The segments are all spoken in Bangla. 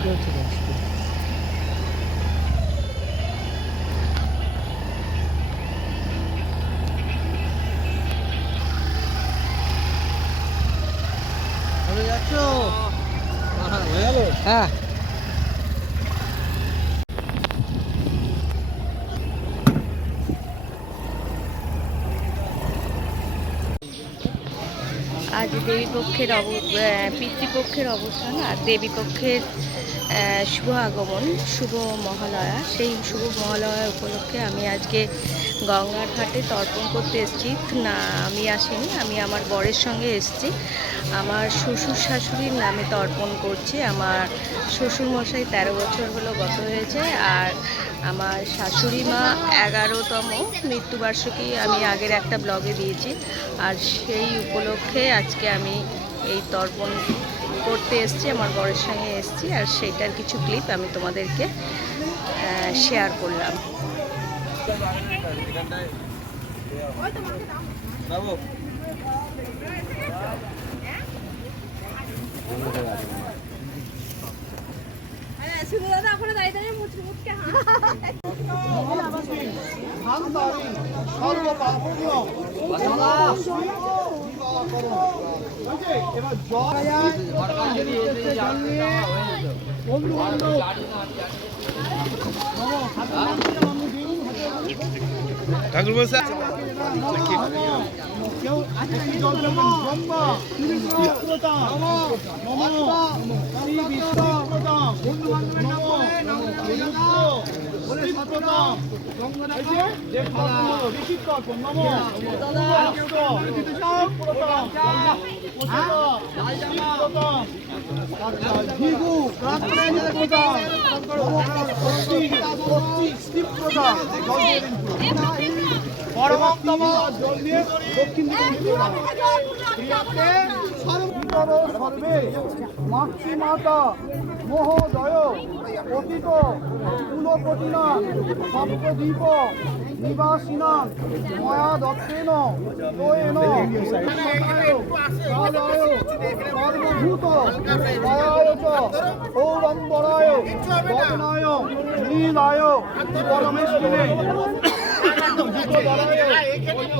এটা হচ্ছে রাস্তা হয়ে আজ দেবী পক্ষের অব পিতৃপক্ষের অবসান আর দেবী পক্ষের আহ, শুভ আগমন, শুভ মহালয়া। সেই শুভ মহালয়া উপলক্ষে আমি আজকে গঙ্গার ঘাটে তর্পণ করতে এসেছি। না, আমি আসিনি, আমি আমার বরের সঙ্গে এসেছি। আমার শ্বশুর শাশুড়ির নামে তর্পণ করছি। আমার শ্বশুর মশাই তেরো বছর হলো গত হয়েছে আর আমার শাশুড়ি মা এগারোতম মৃত্যুবার্ষিকী আমি আগের একটা ব্লগে দিয়েছি। আর সেই উপলক্ষে আজকে আমি এই তর্পণ করতে এসেছি আমার বরের সঙ্গে এসেছি আর সেইটার কিছু ক্লিপ আমি তোমাদেরকে শেয়ার করলাম। এবার ঠাকুর বসে কেউ একটি জল দেবেন ব্রহ্মা বন্ধু বান্ধবের নাম নম পরমতম দক্ষিণ সর্বে মাতৃমাতা অতীত কুলপটিনা সপ্তদ্বীপ নিবাসীন ময়া দত্তেন তোয়েন সর্বভূত দয়ায় চ ঔরম্বরায় গগনায় নীলায় পরমেশ্বরে।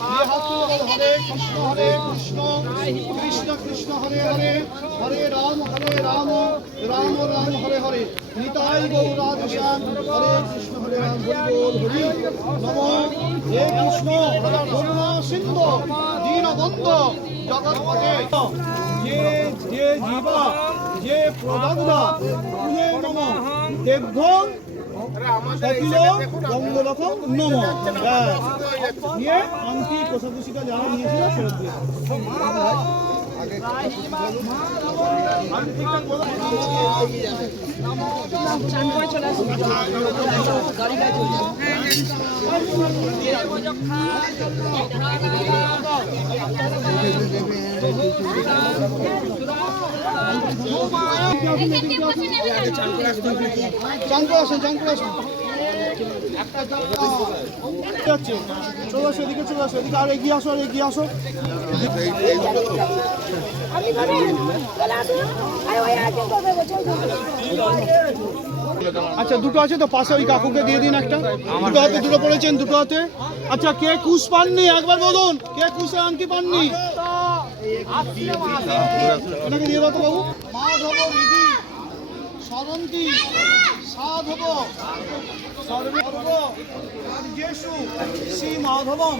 হরে কৃষ্ণ হরে কৃষ্ণ কৃষ্ণ কৃষ্ণ হরে হরে হরে রাম হরে রাম রাম রাম হরে হরে নিতাই গৌরা দশান হরে কৃষ্ণ হরে রাম হরি বল হরি নম হে কৃষ্ণ করুণা সিন্ধু দীনবন্ধ জগৎপতে যে যে জীবা যে প্রদাগদা তুলে নম দেবভং সকিল বঙ্গলথ নম দিয়ে আংটি কোষাকুষিটা যারা নিয়েছিল ফেরত দিয়ে চান করে আসুন চান করে আসুন। চলে আসো এদিকে চলে আসো এদিকে আর এগিয়ে আসো আর এগিয়ে আসো আচ্ছা দুটো আছে তো পাশে ওই কাকুকে দিয়ে দিন একটা। দুটো হাতে দুটো পড়েছেন দুটো হাতে। আচ্ছা কে কুশ পাননি? একবার বলুন কে কুশে আংটি পাননি? ওনাকে দিয়ে দাও তো বাবু। মাধব বিধি সরন্তি সাধব সর্ব সর্বেষু শ্রী মাধবম।